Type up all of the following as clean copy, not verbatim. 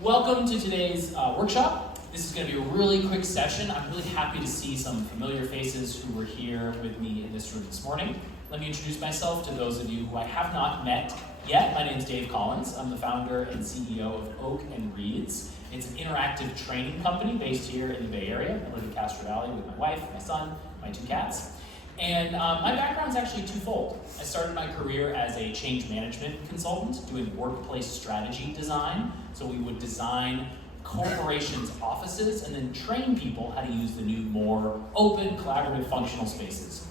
welcome to today's workshop. This is going to be a really quick session. I'm really happy to see some familiar faces who were here with me in this room this morning. Let me introduce myself to those of you who I have not met yet. My name is Dave Collins. I'm the founder and CEO of Oak and Reads. It's an interactive training company based here in the Bay Area. I live in Castro Valley with my wife, my son, my 2 cats. And my background is actually twofold. I started my career as a change management consultant doing workplace strategy design. So we would design corporations' offices and then train people how to use the new, more open, collaborative, functional spaces.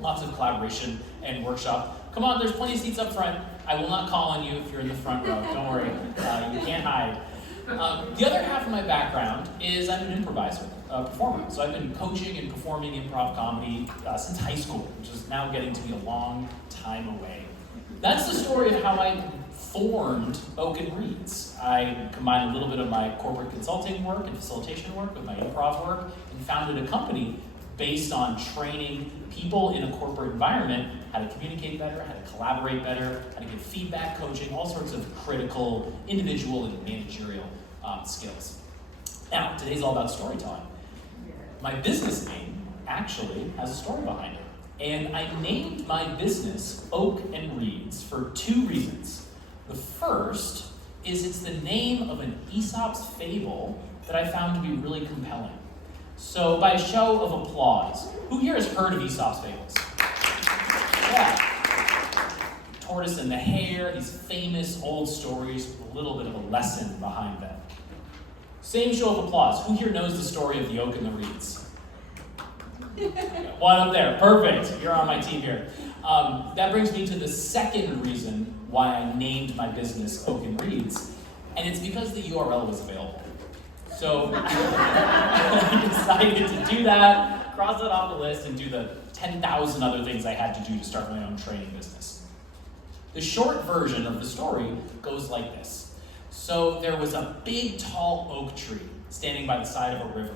Lots of collaboration and workshop. Come on, there's plenty of seats up front. I will not call on you if you're in the front row. Don't worry, you can't hide. The other half of my background is I'm an improviser, a performer. So I've been coaching and performing improv comedy since high school, which is now getting to be a long time away. That's the story of how I formed Oak and Reads. I combined a little bit of my corporate consulting work and facilitation work with my improv work and founded a company based on training people in a corporate environment how to communicate better, how to collaborate better, how to give feedback, coaching, all sorts of critical individual and managerial skills. Now, today's all about storytelling. My business name actually has a story behind it. And I named my business Oak and Reads for 2 reasons. The first is it's the name of an Aesop's fable that I found to be really compelling. So by a show of applause, who here has heard of Aesop's fables? Yeah. Tortoise and the hare, these famous old stories with a little bit of a lesson behind them. Same show of applause. Who here knows the story of the Oak and the Reeds? One up there, perfect. You're on my team here. That brings me to the second reason why I named my business Oak and Reads, and it's because the URL was available. So I decided to do that, cross it off the list, and do the 10,000 other things I had to do to start my own training business. The short version of the story goes like this. So there was a big, tall oak tree standing by the side of a river.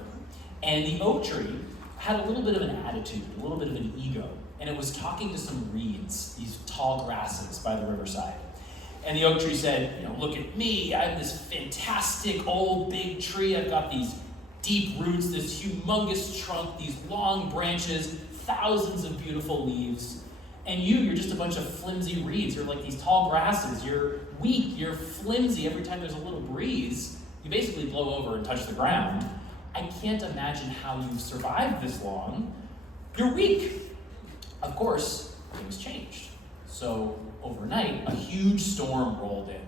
And the oak tree had a little bit of an attitude, a little bit of an ego. And it was talking to some reeds, these tall grasses by the riverside. And the oak tree said, look at me, I have this fantastic old big tree. I've got these deep roots, this humongous trunk, these long branches, thousands of beautiful leaves. And you're just a bunch of flimsy reeds. You're like these tall grasses. You're weak, you're flimsy. Every time there's a little breeze, you basically blow over and touch the ground. I can't imagine how you've survived this long. You're weak. Of course, things changed. So overnight, a huge storm rolled in.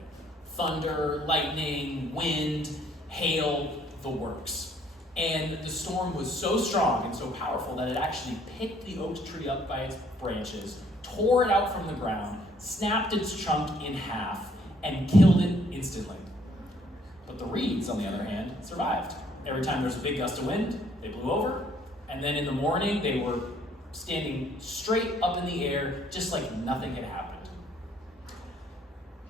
Thunder, lightning, wind, hail, the works. And the storm was so strong and so powerful that it actually picked the oak tree up by its branches, tore it out from the ground, snapped its trunk in half, and killed it instantly. But the reeds, on the other hand, survived. Every time there was a big gust of wind, they blew over, and then in the morning, they were standing straight up in the air, just like nothing had happened.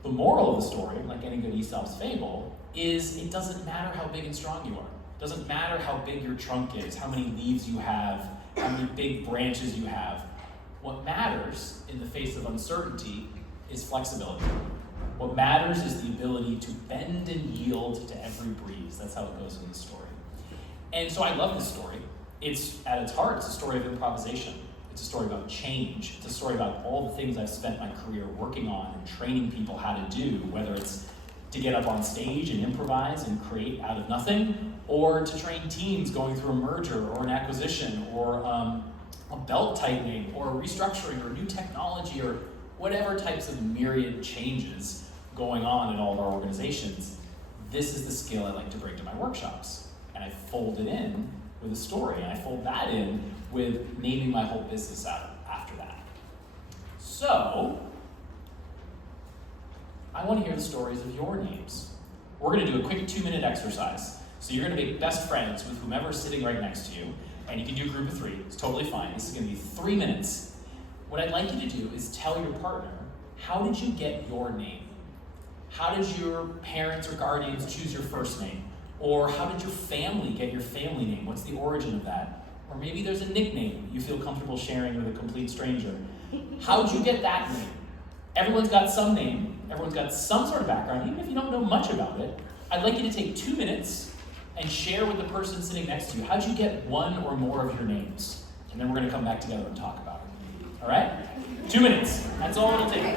The moral of the story, like any good Aesop's fable, is it doesn't matter how big and strong you are. It doesn't matter how big your trunk is, how many leaves you have, how many big branches you have. What matters in the face of uncertainty is flexibility. What matters is the ability to bend and yield to every breeze. That's how it goes in the story. And so I love this story. It's, at its heart, it's a story of improvisation. It's a story about change. It's a story about all the things I've spent my career working on and training people how to do, whether it's to get up on stage and improvise and create out of nothing, or to train teams going through a merger or an acquisition or a belt tightening or a restructuring or new technology or whatever types of myriad changes going on in all of our organizations. This is the skill I like to bring to my workshops. And I fold it in with a story, and I fold that in with naming my whole business out after that. So, I want to hear the stories of your names. We're going to do a quick 2-minute exercise. So you're going to make best friends with whomever's sitting right next to you, and you can do a group of 3. It's totally fine. This is going to be 3 minutes. What I'd like you to do is tell your partner, how did you get your name? How did your parents or guardians choose your first name? Or how did your family get your family name? What's the origin of that? Or maybe there's a nickname you feel comfortable sharing with a complete stranger. How'd you get that name? Everyone's got some name. Everyone's got some sort of background, even if you don't know much about it. I'd like you to take 2 minutes and share with the person sitting next to you, how'd you get one or more of your names? And then we're going to come back together and talk about it. All right? 2 minutes. That's all it'll take.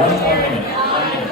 One more minute. 1 minute.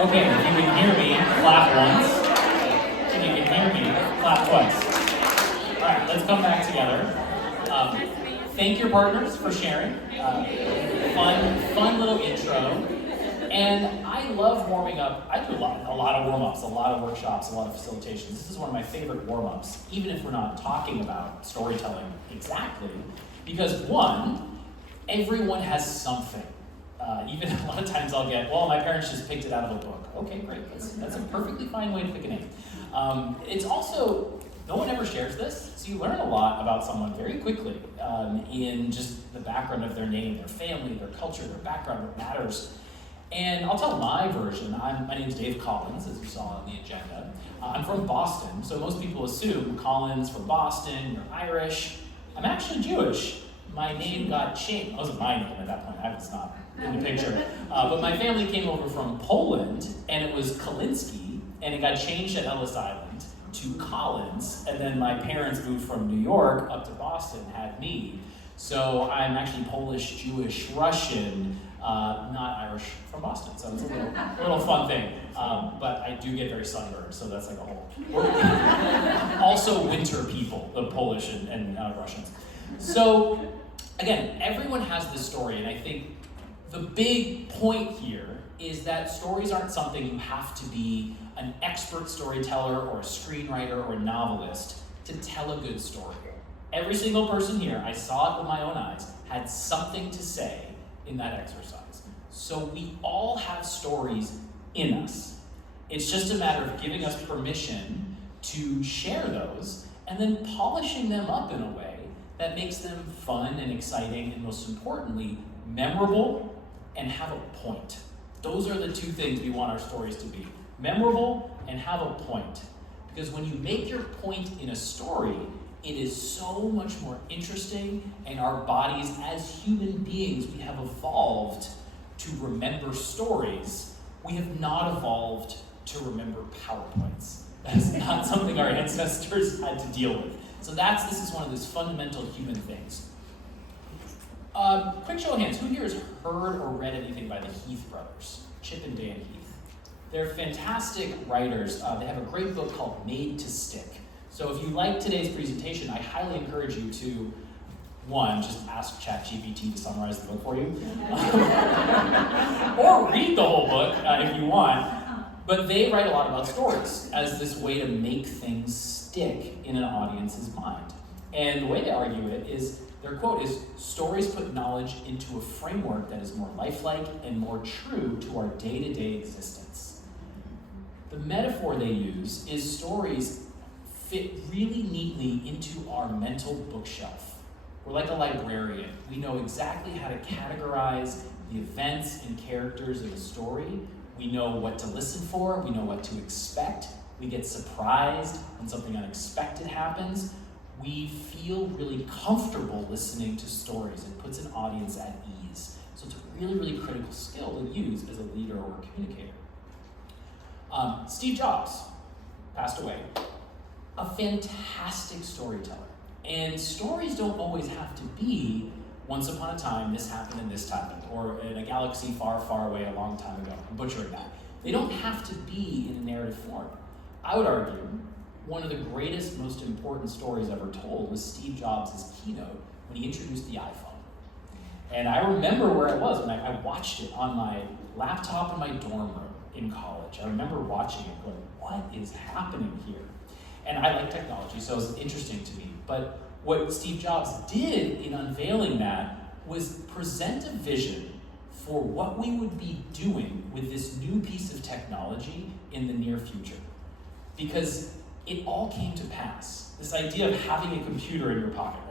Okay, if you can hear me, clap once. If you can hear me, clap twice. All right, let's come back together. Thank your partners for sharing. Fun little intro. And I love warming up. I do a lot of warm-ups, a lot of workshops, a lot of facilitations. This is one of my favorite warm-ups, even if we're not talking about storytelling exactly, because one, everyone has something. Even a lot of times I'll get, well, my parents just picked it out of a book. Okay, great. That's a perfectly fine way to pick a name. It's also, no one ever shares this, so you learn a lot about someone very quickly in just the background of their name, their family, their culture, their background, what matters. And I'll tell my version. My name's Dave Collins, as you saw on the agenda. I'm from Boston, so most people assume Collins from Boston, you're Irish. I'm actually Jewish. My name got changed. It wasn't my name at that point, I was not in the picture. But my family came over from Poland, and it was Kalinsky, and it got changed at Ellis Island to Collins, and then my parents moved from New York up to Boston, had me. So I'm actually Polish, Jewish, Russian, not Irish, from Boston. So it's a little fun thing. But I do get very sunburned, so that's like a whole. Also winter people, the Polish and Russians. So again, everyone has this story, and I think the big point here is that stories aren't something you have to be an expert storyteller or a screenwriter or a novelist to tell a good story. Every single person here, I saw it with my own eyes, had something to say in that exercise. So we all have stories in us. It's just a matter of giving us permission to share those and then polishing them up in a way that makes them fun and exciting and, most importantly, memorable and have a point. Those are the two things we want our stories to be. Memorable and have a point. Because when you make your point in a story, it is so much more interesting, and our bodies as human beings, we have evolved to remember stories. We have not evolved to remember PowerPoints. That is not something our ancestors had to deal with. So this is one of those fundamental human things. Quick show of hands, who here has heard or read anything by the Heath brothers? Chip and Dan Heath. They're fantastic writers. They have a great book called Made to Stick. So if you like today's presentation, I highly encourage you to, one, just ask ChatGPT to summarize the book for you. Or read the whole book if you want. But they write a lot about stories as this way to make things stick in an audience's mind. And the way they argue it is, their quote is, stories put knowledge into a framework that is more lifelike and more true to our day-to-day existence. The metaphor they use is stories fit really neatly into our mental bookshelf. We're like a librarian. We know exactly how to categorize the events and characters of a story. We know what to listen for. We know what to expect. We get surprised when something unexpected happens. We feel really comfortable listening to stories. It puts an audience at ease. So it's a really, really critical skill to use as a leader or a communicator. Steve Jobs passed away. A fantastic storyteller. And stories don't always have to be, once upon a time, this happened and this happened, or in a galaxy far, far away a long time ago. I'm butchering that. They don't have to be in a narrative form. I would argue one of the greatest, most important stories ever told was Steve Jobs' keynote when he introduced the iPhone. And I remember where I was when I watched it on my laptop in my dorm room in college. I remember watching it going, what is happening here? And I like technology, so it was interesting to me. But what Steve Jobs did in unveiling that was present a vision for what we would be doing with this new piece of technology in the near future. Because it all came to pass. This idea of having a computer in your pocket.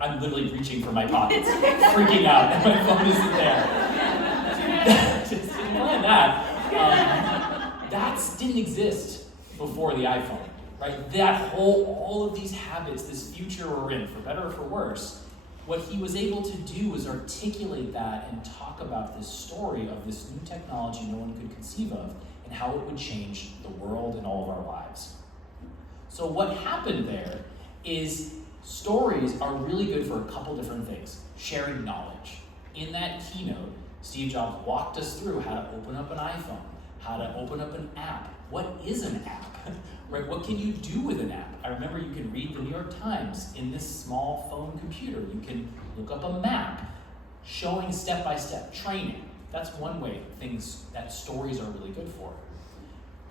I'm literally reaching for my pockets, freaking out that my phone isn't there. Just ignore that. That didn't exist before the iPhone. Right? That all of these habits, this future we're in, for better or for worse, what he was able to do was articulate that and talk about this story of this new technology no one could conceive of and how it would change the world and all of our lives. So what happened there is stories are really good for a couple different things. Sharing knowledge. In that keynote, Steve Jobs walked us through how to open up an iPhone, how to open up an app. What is an app? Right? What can you do with an app? I remember you can read the New York Times in this small phone computer. You can look up a map showing step-by-step training. That's one way things that stories are really good for.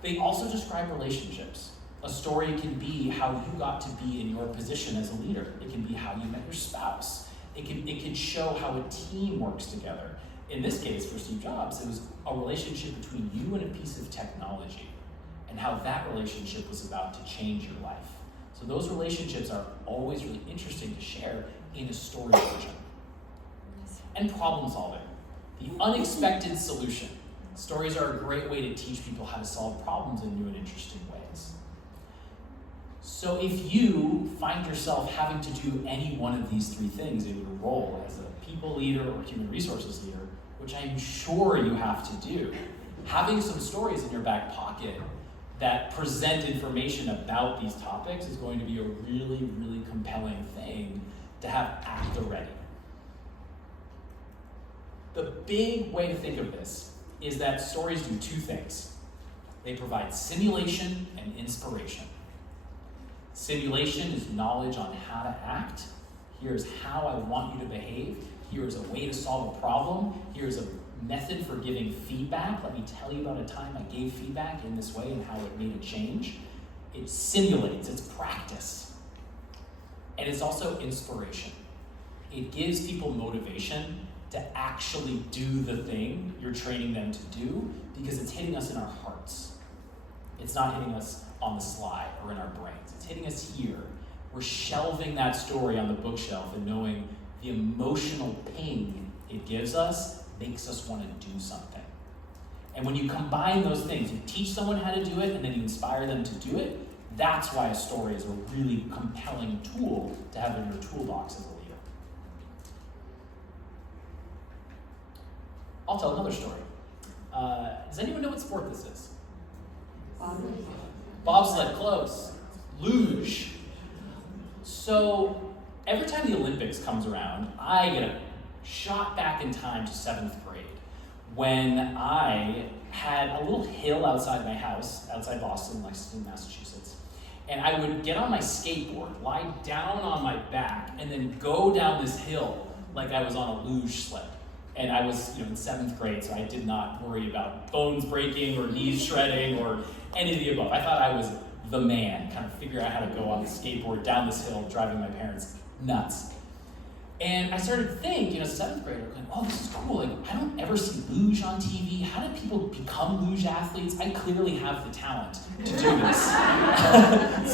They also describe relationships. A story can be how you got to be in your position as a leader. It can be how you met your spouse. It can show how a team works together. In this case, for Steve Jobs, it was a relationship between you and a piece of technology, and how that relationship was about to change your life. So those relationships are always really interesting to share in a story version. And problem solving. The unexpected solution. Stories are a great way to teach people how to solve problems in new and interesting ways. So if you find yourself having to do any one of these three things in your role as a people leader or human resources leader, which I'm sure you have to do, having some stories in your back pocket that present information about these topics is going to be a really, really compelling thing to have at the ready. The big way to think of this is that stories do two things. They provide simulation and inspiration. Simulation is knowledge on how to act. Here's how I want you to behave. Here's a way to solve a problem. Here's a method for giving feedback. Let me tell you about a time I gave feedback in this way and how it made a change. It simulates, it's practice. And it's also inspiration. It gives people motivation to actually do the thing you're training them to do because it's hitting us in our hearts. It's not hitting us on the slide or in our brains. It's hitting us here. We're shelving that story on the bookshelf and knowing the emotional ping it gives us makes us want to do something. And when you combine those things, you teach someone how to do it and then you inspire them to do it, that's why a story is a really compelling tool to have in your toolbox as a leader. I'll tell another story. Does anyone know what sport this is? Bobsled, close. Luge. So every time the Olympics comes around, I get a shot back in time to 7th grade when I had a little hill outside my house, outside Boston, Lexington, Massachusetts. And I would get on my skateboard, lie down on my back, and then go down this hill like I was on a luge sled. And I was, in 7th grade, so I did not worry about bones breaking or knees shredding or any of the above. I thought I was the man, kind of figure out how to go on the skateboard down this hill, driving my parents nuts. And I started to think, as a 7th grader, like, oh, this is cool. Like, I don't ever see luge on TV. How do people become luge athletes? I clearly have the talent to do this.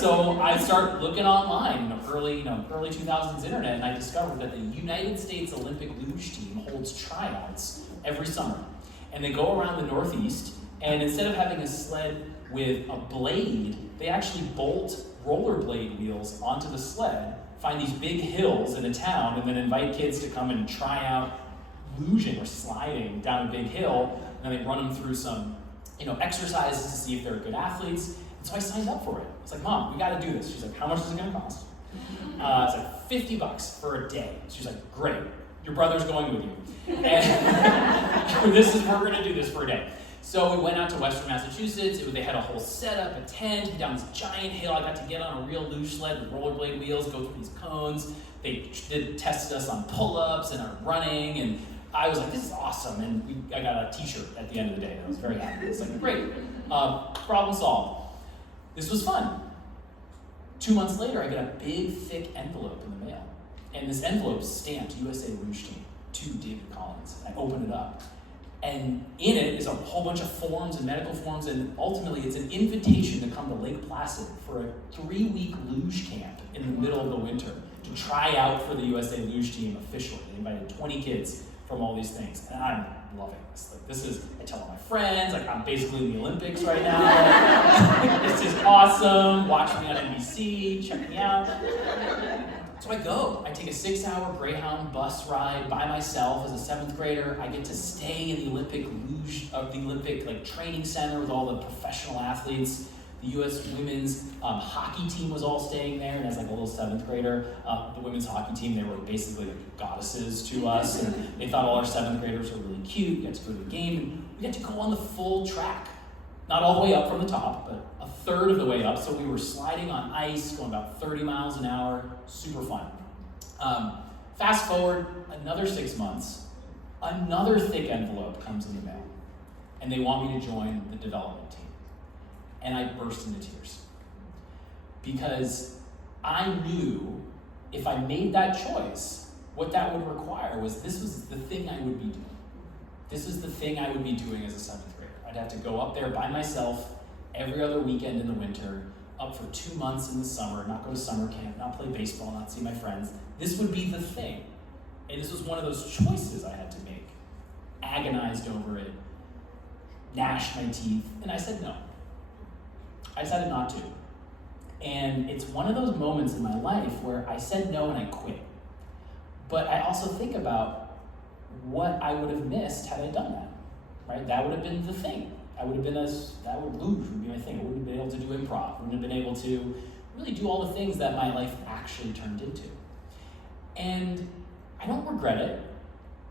So I start looking online, early 2000s internet, and I discovered that the United States Olympic luge team holds tryouts every summer. And they go around the Northeast, and instead of having a sled with a blade, they actually bolt rollerblade wheels onto the sled, find these big hills in a town, and then invite kids to come and try out luging or sliding down a big hill, and then they run them through some exercises to see if they're good athletes. And so I signed up for it. It's like, Mom, we got to do this. She's like, how much is it going to cost? It's like $50 for a day. She's like, great, your brother's going with you. And we're going to do this for a day. So we went out to Western Massachusetts. They had a whole setup, a tent, down this giant hill. I got to get on a real luge sled with rollerblade wheels, go through these cones. They tested us on pull-ups and our running, and I was like, this is awesome. And I got a t-shirt at the end of the day, and I was very happy. It's like, great, problem solved. This was fun. 2 months later, I get a big, thick envelope in the mail. And this envelope stamped USA Luge Team to David Collins. I open it up. And in it is a whole bunch of forms and medical forms, and ultimately it's an invitation to come to Lake Placid for a 3-week luge camp in the middle of the winter to try out for the USA Luge Team officially. They invited 20 kids from all these things, and I'm loving this. I tell all my friends, I'm basically in the Olympics right now. This is awesome. Watch me on NBC. Check me out. So I go. I take a 6-hour Greyhound bus ride by myself as a 7th grader. I get to stay in the Olympic training center with all the professional athletes. The U.S. women's hockey team was all staying there, and as a little 7th grader, the women's hockey team, they were basically goddesses to us, and they thought all our 7th graders were really cute. We got to go to the game, and we got to go on the full track. Not all the way up from the top, but a third of the way up. So we were sliding on ice, going about 30 miles an hour, super fun. Fast forward another 6 months, another thick envelope comes in the mail, and they want me to join the development team. And I burst into tears because I knew if I made that choice, what that would require was this was the thing I would be doing. This is the thing I would be doing as a 7th grader. I'd have to go up there by myself every other weekend in the winter, up for 2 months in the summer, not go to summer camp, not play baseball, not see my friends. This would be the thing. And this was one of those choices I had to make. Agonized over it, gnashed my teeth, and I said no. I decided not to. And it's one of those moments in my life where I said no and I quit. But I also think about what I would have missed had I done that, right? That would have been the thing. Luge would be my thing. I wouldn't have been able to do improv. I wouldn't have been able to really do all the things that my life actually turned into. And I don't regret it,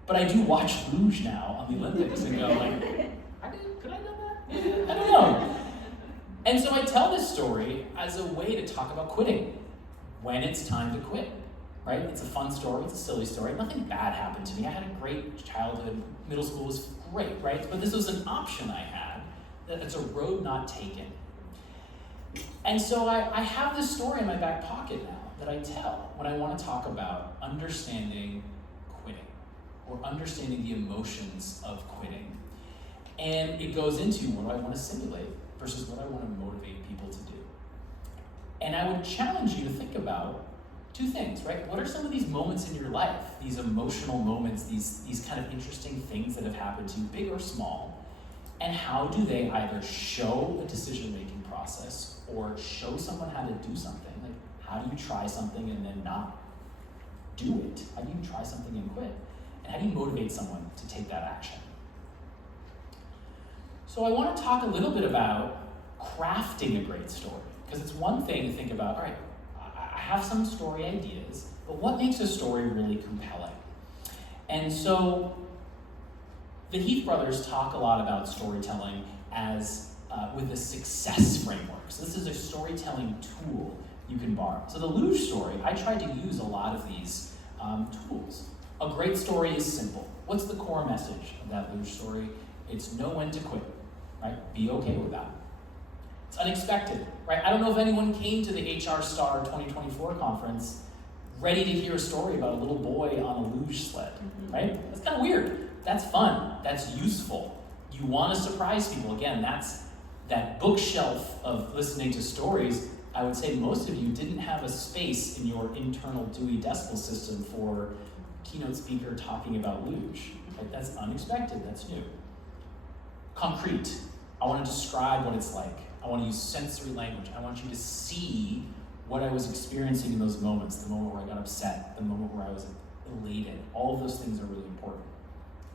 but I do watch luge now on the Olympics and go could I have done that? I don't know. And so I tell this story as a way to talk about quitting when it's time to quit, right? It's a fun story, it's a silly story. Nothing bad happened to me. I had a great childhood. Middle school was great, right? But this was an option I had. It's a road not taken. And so I have this story in my back pocket now that I tell when I want to talk about understanding quitting or understanding the emotions of quitting. And it goes into what do I want to simulate versus what I want to motivate people to do. And I would challenge you to think about two things, right? What are some of these moments in your life, these emotional moments, these kind of interesting things that have happened to you, big or small, and how do they either show a decision-making process or show someone how to do something? Like, how do you try something and then not do it? How do you try something and quit? And how do you motivate someone to take that action? So I want to talk a little bit about crafting a great story, because it's one thing to think about, all right, I have some story ideas, but what makes a story really compelling? And so the Heath brothers talk a lot about storytelling as with a success framework. So this is a storytelling tool you can borrow. So the luge story, I tried to use a lot of these tools. A great story is simple. What's the core message of that luge story? It's know when to quit, right? Be okay with that. It's unexpected, right? I don't know if anyone came to the HR Star 2024 conference ready to hear a story about a little boy on a luge sled, right? That's kind of weird. That's fun. That's useful. You want to surprise people. Again, that's that bookshelf of listening to stories. I would say most of you didn't have a space in your internal Dewey Decimal System for keynote speaker talking about luge. Right? That's unexpected. That's new. Concrete. I want to describe what it's like. I want to use sensory language. I want you to see what I was experiencing in those moments, the moment where I got upset, the moment where I was elated. All of those things are really important.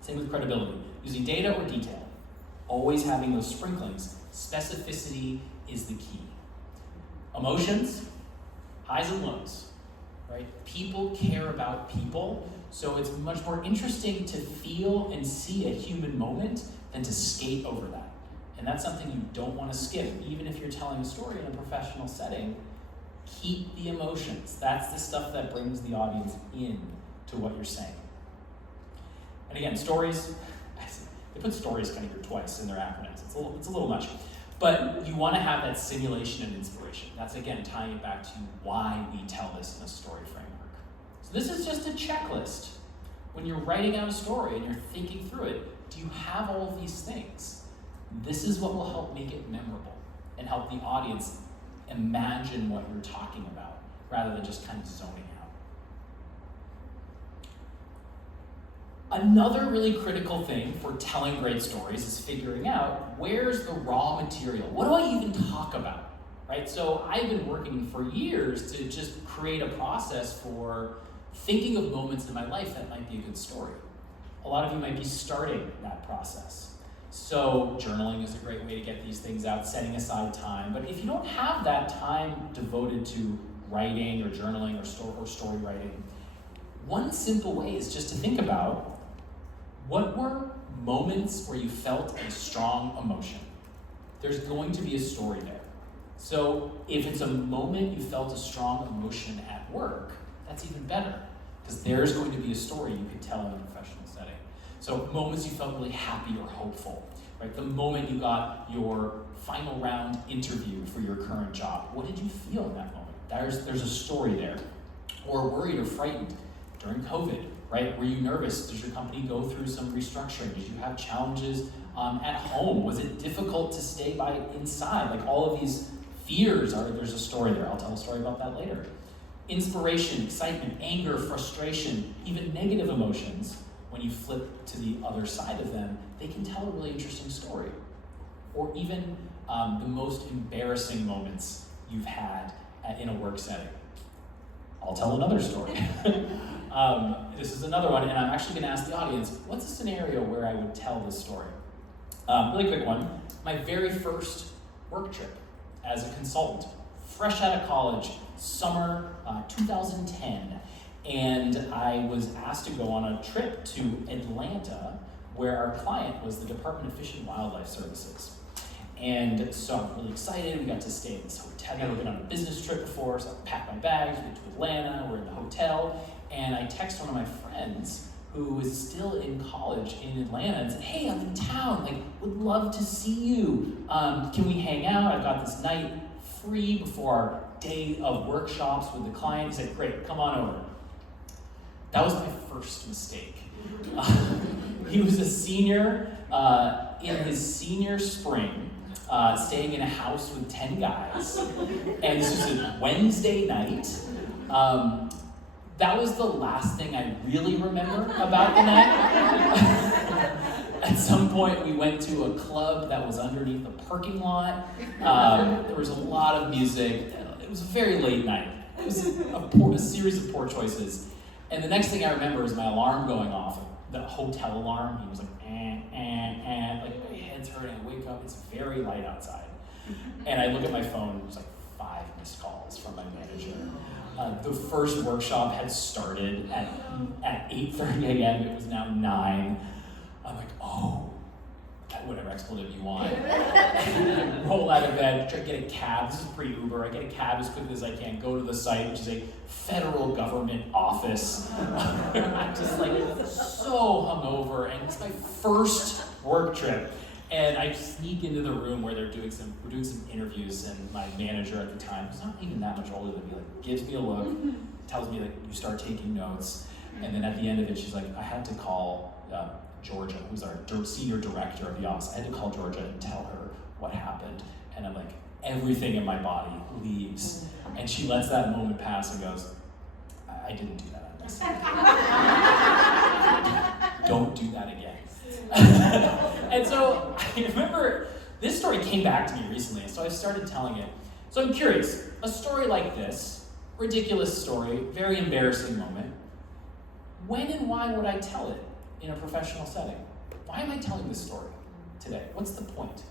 Same with credibility. Using data or detail. Always having those sprinklings. Specificity is the key. Emotions, highs and lows, right? People care about people, so it's much more interesting to feel and see a human moment than to skate over that. And that's something you don't want to skip, even if you're telling a story in a professional setting. Keep the emotions. That's the stuff that brings the audience in to what you're saying. And again, stories, they put stories kind of here twice in their acronyms. It's a little much. But you want to have that simulation and inspiration. That's, again, tying it back to why we tell this in a story framework. So this is just a checklist. When you're writing out a story and you're thinking through it, do you have all of these things? This is what will help make it memorable and help the audience imagine what you're talking about rather than just kind of zoning out. Another really critical thing for telling great stories is figuring out where's the raw material. What do I even talk about, right? So I've been working for years to just create a process for thinking of moments in my life that might be a good story. A lot of you might be starting that process. So journaling is a great way to get these things out, setting aside time. But if you don't have that time devoted to writing or journaling or story writing, one simple way is just to think about what were moments where you felt a strong emotion. There's going to be a story there. So if it's a moment you felt a strong emotion at work, that's even better, because there's going to be a story you could tell in a professional setting. So moments you felt really happy or hopeful, right? The moment you got your final round interview for your current job, what did you feel in that moment? There's a story there. Or worried or frightened during COVID, right? Were you nervous? Does your company go through some restructuring? Did you have challenges at home? Was it difficult to stay inside? Like all of these fears, there's a story there. I'll tell a story about that later. Inspiration, excitement, anger, frustration, even negative emotions, when you flip to the other side of them, they can tell a really interesting story. Or even the most embarrassing moments you've had in a work setting. I'll tell another story. This is another one, and I'm actually going to ask the audience, what's a scenario where I would tell this story? Really quick one. My very first work trip as a consultant, fresh out of college, summer 2010, and I was asked to go on a trip to Atlanta, where our client was the Department of Fish and Wildlife Services. And so I'm really excited. We got to stay in this hotel. I've never been on a business trip before, so I packed my bags, went to Atlanta, we're in the hotel, and I text one of my friends who was still in college in Atlanta and said, hey, I'm in town, would love to see you. Can we hang out? I've got this night free before our day of workshops with the client. He said, great, come on over. That was my first mistake. He was a senior in his senior spring, staying in a house with 10 guys, and this was a Wednesday night. That was the last thing I really remember about the night. At some point, we went to a club that was underneath the parking lot. There was a lot of music. It was a very late night. It was a series of poor choices. And the next thing I remember is my alarm going off, the hotel alarm. He was like, like my head's hurting, I wake up, it's very light outside. And I look at my phone, there's 5 missed calls from my manager. The first workshop had started at 8:30 a.m., it was now 9. I'm like, oh, gotta whatever expletive you want. Roll out of bed, try to get a cab. This is pre-Uber. I get a cab as quickly as I can, go to the site, which is a federal government office. I'm just like so hungover, and it's my first work trip. And I sneak into the room where we're doing some interviews, and my manager at the time, who's not even that much older than me, like gives me a look, tells me like you start taking notes, and then at the end of it, she's like, I had to call Georgia, who's our senior director of the office. I had to call Georgia and tell her what happened, and I'm like, everything in my body leaves, and she lets that moment pass and goes, I didn't do that. Don't do that again. And so I remember this story came back to me recently, and so I started telling it. So I'm curious, a story like this, ridiculous story, very embarrassing moment, when and why would I tell it in a professional setting? Why am I telling this story today? What's the point?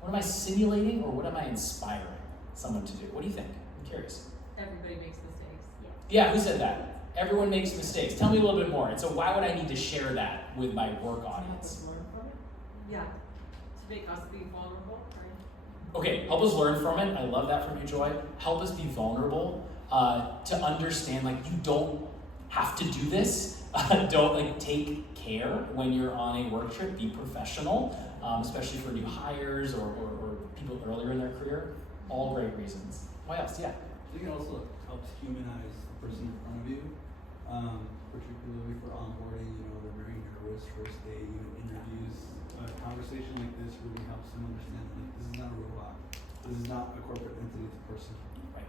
What am I simulating, or what am I inspiring someone to do? What do you think? I'm curious. Everybody makes mistakes. Yeah, who said that? Everyone makes mistakes. Tell me a little bit more. And so why would I need to share that with my work audience? Yeah, to make us be vulnerable, right? Okay, help us learn from it. I love that from you, Joy. Help us be vulnerable, to understand like you don't have to do this. Don't like take care when you're on a work trip. Be professional, especially for new hires or people earlier in their career. All great reasons. Why else? Yeah. I think it also helps humanize the person in front of you, particularly for onboarding. You know, they're very nervous first day, even interviews. A conversation like this really helps them understand that this is not a robot. This is not a corporate entity, it's a person. Right.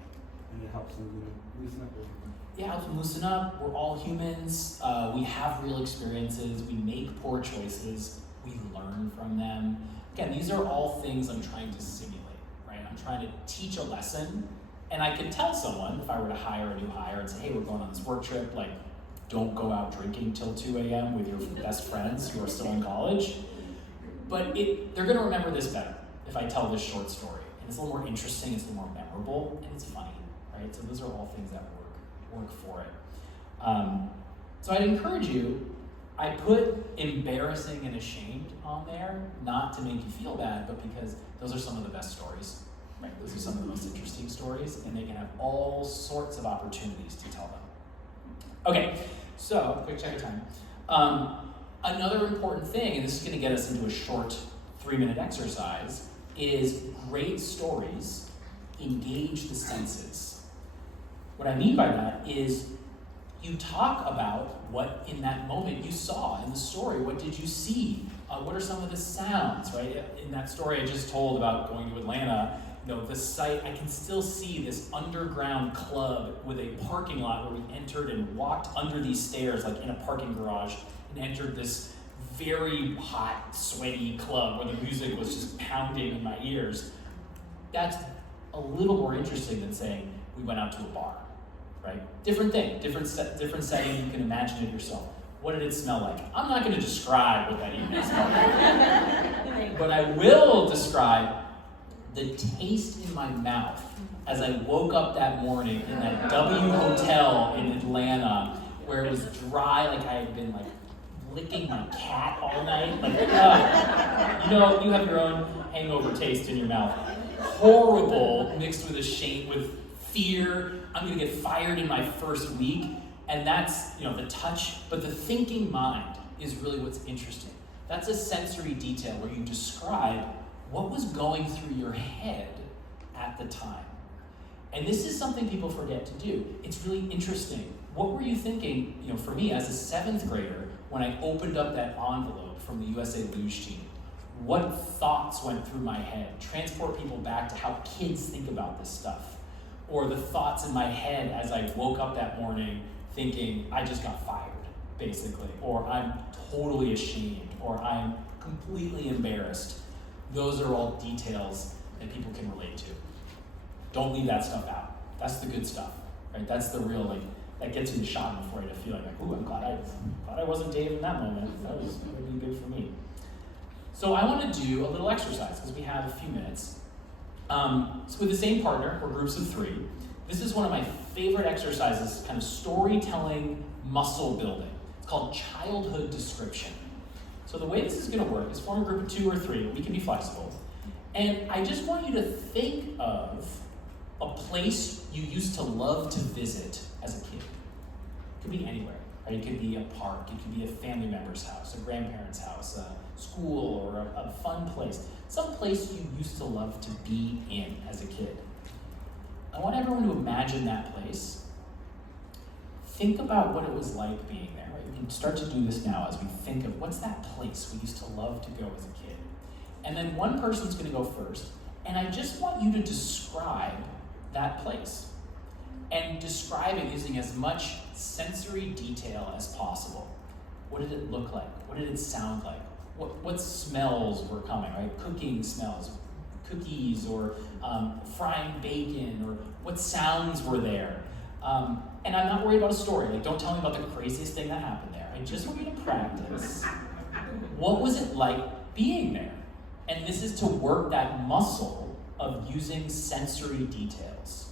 And it helps them, loosen up a little bit. Yeah, helps them loosen up. We're all humans. We have real experiences. We make poor choices. We learn from them. Again, these are all things I'm trying to simulate, right? I'm trying to teach a lesson. And I could tell someone, if I were to hire a new hire and say, hey, we're going on this work trip, like, don't go out drinking till 2 a.m. with your best friends who are still in college. But they're gonna remember this better if I tell this short story. And it's a little more interesting, it's a little more memorable, and it's funny, right? So those are all things that work for it. So I'd encourage you, I put embarrassing and ashamed on there, not to make you feel bad, but because those are some of the best stories, right? Those are some of the most interesting stories, and they can have all sorts of opportunities to tell them. Okay, so quick check of time. Another important thing, and this is going to get us into a short 3-minute exercise, is great stories engage the senses. What I mean by that is you talk about what in that moment you saw in the story. What did you see? What are some of the sounds, right? In that story I just told about going to Atlanta, the site, I can still see this underground club with a parking lot where we entered and walked under these stairs, like in a parking garage, and entered this very hot, sweaty club where the music was just pounding in my ears. That's a little more interesting than saying we went out to a bar, right? Different thing, different setting, you can imagine it yourself. What did it smell like? I'm not going to describe what that evening smelled like, but I will describe the taste in my mouth as I woke up that morning in that W Hotel in Atlanta, where it was dry, like I had been like licking my cat all night. Like, you have your own hangover taste in your mouth. Horrible, mixed with with fear. I'm gonna get fired in my first week. And that's, the touch, but the thinking mind is really what's interesting. That's a sensory detail where you describe what was going through your head at the time. And this is something people forget to do. It's really interesting. What were you thinking, for me as a 7th grader, when I opened up that envelope from the USA Luge team? What thoughts went through my head? Transport people back to how kids think about this stuff. Or the thoughts in my head as I woke up that morning thinking, I just got fired, basically. Or I'm totally ashamed, or I'm completely embarrassed. Those are all details that people can relate to. Don't leave that stuff out. That's the good stuff, right? That's the real, that gets you the schadenfreude feeling like, ooh, I'm glad I wasn't Dave in that moment. That was really good for me. So I want to do a little exercise because we have a few minutes. So with the same partner, we're groups of 3. This is one of my favorite exercises, kind of storytelling muscle building. It's called childhood description. So the way this is going to work is form a group of 2 or 3. We can be flexible. And I just want you to think of a place you used to love to visit as a kid. It could be anywhere. Right? It could be a park, it could be a family member's house, a grandparent's house, a school, or a fun place. Some place you used to love to be in as a kid. I want everyone to imagine that place. Think about what it was like being there. Right? We can start to do this now as we think of what's that place we used to love to go as a kid. And then one person's going to go first, and I just want you to describe that place. And describe it using as much sensory detail as possible. What did it look like? What did it sound like? What smells were coming, right? Cooking smells, cookies, or frying bacon, or what sounds were there. And I'm not worried about a story. Like, don't tell me about the craziest thing that happened there. I just want you to practice. What was it like being there? And this is to work that muscle of using sensory details.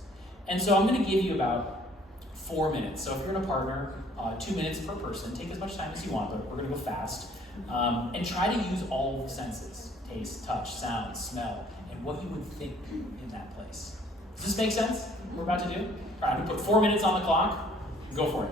And so I'm going to give you about 4 minutes. So if you're in a partner, 2 minutes per person. Take as much time as you want, but we're going to go fast. And try to use all the senses: taste, touch, sound, smell, and what you would think in that place. Does this make sense? What we're about to do? All right, I'm going to put 4 minutes on the clock. Go for it.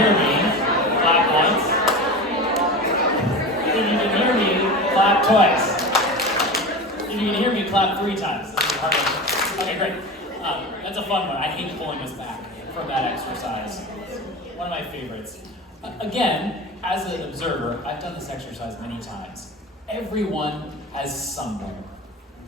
hear me, clap once. If you can hear me, clap twice. If you can hear me, clap 3 times. Okay, great. That's a fun one. I hate pulling us back from that exercise. One of my favorites. Again, as an observer, I've done this exercise many times. Everyone has somewhere.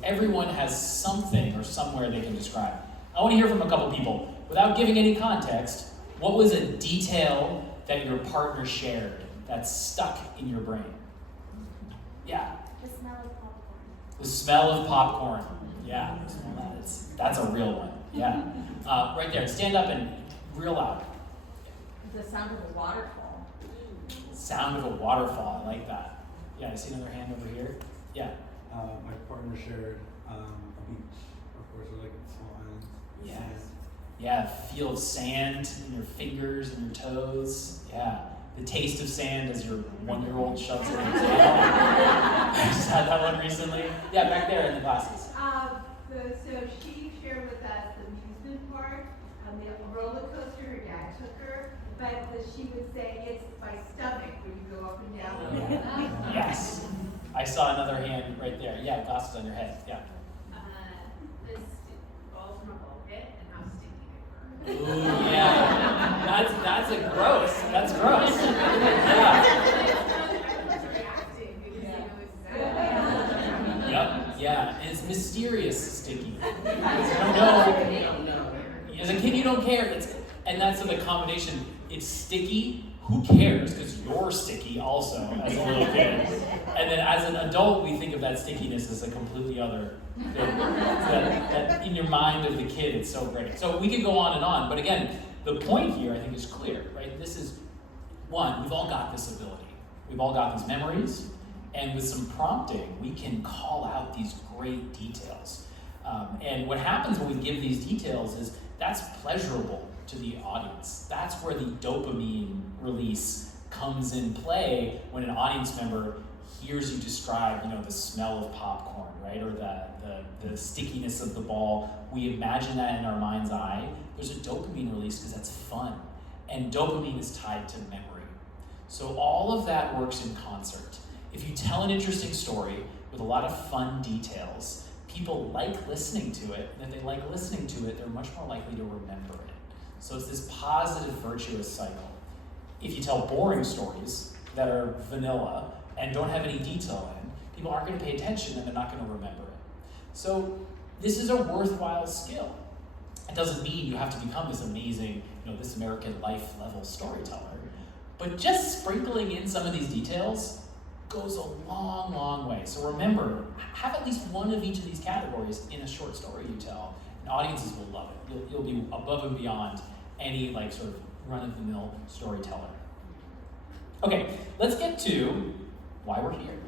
Everyone has something or somewhere they can describe. I want to hear from a couple people. Without giving any context, what was a detail that your partner shared that's stuck in your brain? Yeah. The smell of popcorn. The smell of popcorn. Yeah, that's a real one. Yeah. Right there. Stand up and real loud. The sound of a waterfall. Sound of a waterfall. I like that. Yeah, I see another hand over here. Yeah. My partner shared a beach, of course, or like small islands. Yeah. Sand. Yeah, feel of sand in your fingers and your toes. Yeah. The taste of sand as your 1-year-old shoves it in his tail. I just had that one recently. Yeah, back there in the glasses. So she shared with us the amusement park, the roller coaster her dad took her, but she would say it's my stomach when you go up and down. Yes. I saw another hand right there. Yeah, glasses on your head. Yeah. The balls from a ball pit and how sticky they were. Ooh, yeah. That's a gross. That's gross. Yeah. Yep. Yeah. And it's mysterious sticky. You don't know. As a kid, you don't care. And that's the combination. It's sticky. Who cares? Because you're sticky also as a little kid. And then as an adult, we think of that stickiness as a completely other thing. That in your mind of the kid, it's so great. So we could go on and on. But again, the point here, I think, is clear, right? This is, one, we've all got this ability. We've all got these memories. And with some prompting, we can call out these great details. And what happens when we give these details is that's pleasurable to the audience. That's where the dopamine release comes in play when an audience member hears you describe, the smell of popcorn, right? Or the stickiness of the ball. We imagine that in our mind's eye. There's a dopamine release because that's fun. And dopamine is tied to memory. So all of that works in concert. If you tell an interesting story with a lot of fun details, people like listening to it, and if they like listening to it, they're much more likely to remember it. So it's this positive, virtuous cycle. If you tell boring stories that are vanilla and don't have any detail in, people aren't going to pay attention and they're not going to remember it. So this is a worthwhile skill. It doesn't mean you have to become this amazing, this American life level storyteller, but just sprinkling in some of these details goes a long, long way. So remember, have at least one of each of these categories in a short story you tell, and audiences will love it. You'll be above and beyond any sort of run-of-the-mill storyteller. Okay, let's get to why we're here.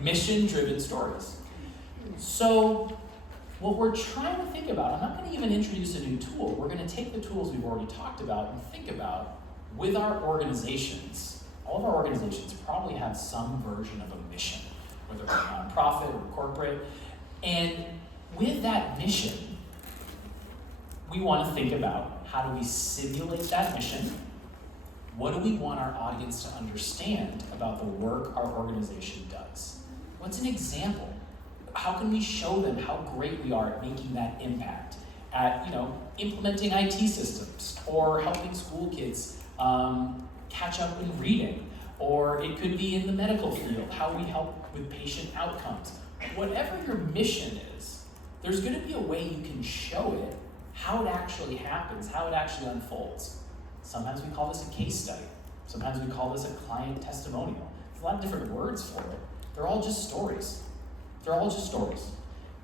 Mission-driven stories. So what we're trying to think about, I'm not going to even introduce a new tool. We're going to take the tools we've already talked about and think about with our organizations. All of our organizations probably have some version of a mission, whether it's a nonprofit or corporate. And with that mission, we want to think about how do we simulate that mission? What do we want our audience to understand about the work our organization does? What's an example? How can we show them how great we are at making that impact, at implementing IT systems, or helping school kids catch up in reading, or it could be in the medical field, how we help with patient outcomes. Whatever your mission is, there's going to be a way you can show it, how it actually happens, how it actually unfolds. Sometimes we call this a case study. Sometimes we call this a client testimonial. There's a lot of different words for it. They're all just stories. They're all just stories.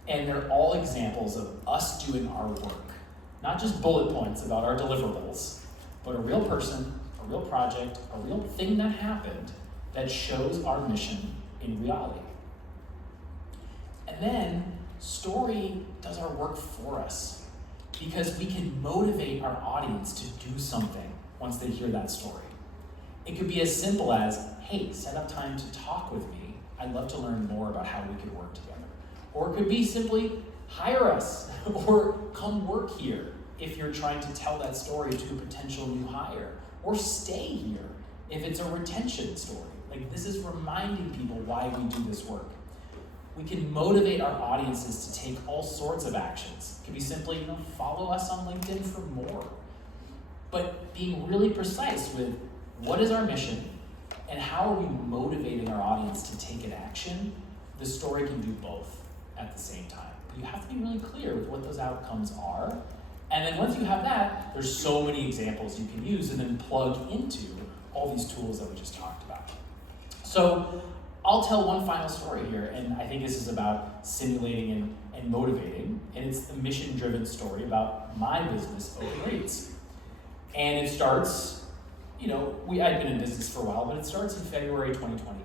And they're all examples of us doing our work. Not just bullet points about our deliverables, but a real person, a real project, a real thing that happened that shows our mission in reality. And then story does our work for us because we can motivate our audience to do something once they hear that story. It could be as simple as, hey, set up time to talk with me. I'd love to learn more about how we could work together. Or it could be simply, hire us or come work here. if you're trying to tell that story to a potential new hire, or stay here if it's a retention story. Like, this is reminding people why we do this work. We can motivate our audiences to take all sorts of actions. It can be simply, follow us on LinkedIn for more. But being really precise with what is our mission and how are we motivating our audience to take an action, the story can do both at the same time. But you have to be really clear with what those outcomes are. And then once you have that, there's so many examples you can use and then plug into all these tools that we just talked about. So I'll tell one final story here, and I think this is about simulating and motivating, and it's the mission-driven story about my business, Open Reads. And it starts, I've been in business for a while, but it starts in February 2020.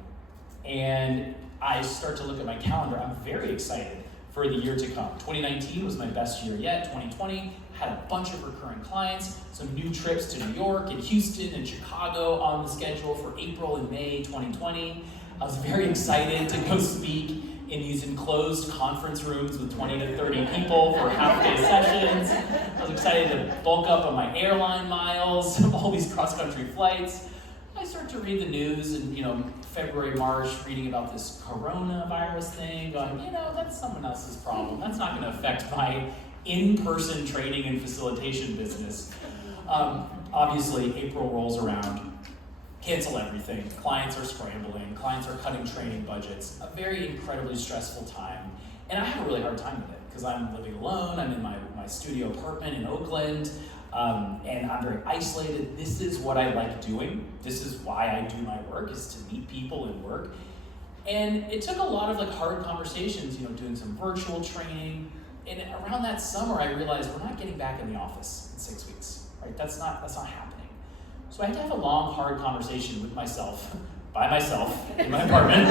And I start to look at my calendar. I'm very excited for the year to come. 2019 was my best year yet. 2020 had a bunch of recurring clients, some new trips to New York and Houston and Chicago on the schedule for April and May 2020. I was very excited to go speak in these enclosed conference rooms with 20 to 30 people for half-day sessions. I was excited to bulk up on my airline miles, all these cross-country flights. I start to read the news and, February, March, reading about this coronavirus thing, going, that's someone else's problem. That's not going to affect my in-person training and facilitation business. Obviously, April rolls around, cancel everything. Clients are scrambling. Clients are cutting training budgets. A very incredibly stressful time. And I have a really hard time with it because I'm living alone. I'm in my studio apartment in Oakland. And I'm very isolated. This is what I like doing. This is why I do my work, is to meet people and work. And it took a lot of hard conversations, doing some virtual training. And around that summer, I realized we're not getting back in the office in 6 weeks, right? That's not happening. So I had to have a long, hard conversation with myself, by myself, in my apartment,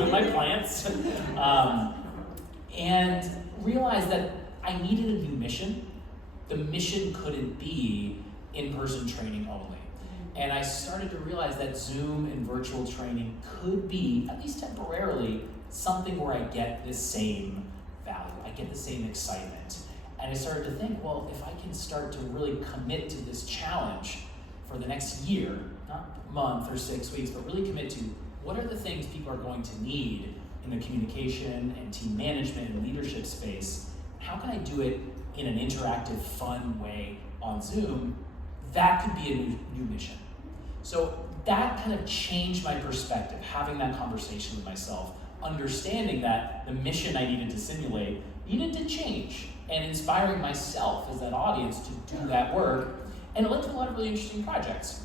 with my plants, and realized that I needed a new mission. The mission couldn't be in-person training only. And I started to realize that Zoom and virtual training could be, at least temporarily, something where I get the same value, I get the same excitement. And I started to think, well, if I can start to really commit to this challenge for the next year, not a month or 6 weeks, but really commit to what are the things people are going to need in the communication and team management and leadership space, how can I do it in an interactive, fun way on Zoom? That could be a new mission. So that kind of changed my perspective, having that conversation with myself, understanding that the mission I needed to simulate needed to change, and inspiring myself as that audience to do that work. And it led to a lot of really interesting projects.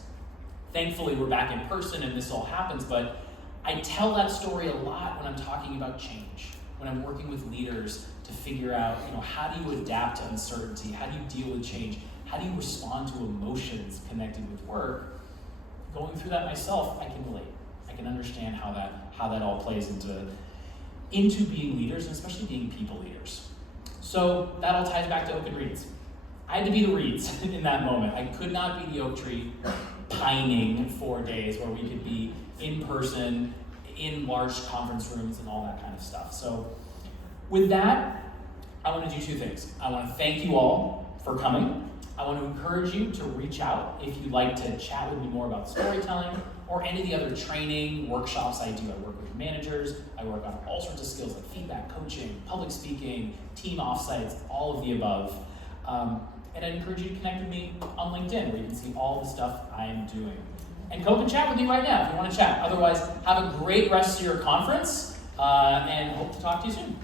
Thankfully, we're back in person and this all happens, but I tell that story a lot when I'm talking about change, when I'm working with leaders to figure out, how do you adapt to uncertainty? How do you deal with change? How do you respond to emotions connected with work? Going through that myself, I can relate. I can understand how that all plays into being leaders, and especially being people leaders. So that all ties back to Open Reads. I had to be the reeds in that moment. I could not be the oak tree pining for days where we could be in person, in large conference rooms and all that kind of stuff. So with that, I want to do two things. I want to thank you all for coming. I want to encourage you to reach out if you'd like to chat with me more about storytelling or any of the other training workshops I do. I work with managers. I work on all sorts of skills like feedback, coaching, public speaking, team offsites, all of the above. And I'd encourage you to connect with me on LinkedIn, where you can see all the stuff I am doing. And come and chat with me right now if you want to chat. Otherwise, have a great rest of your conference, and hope to talk to you soon.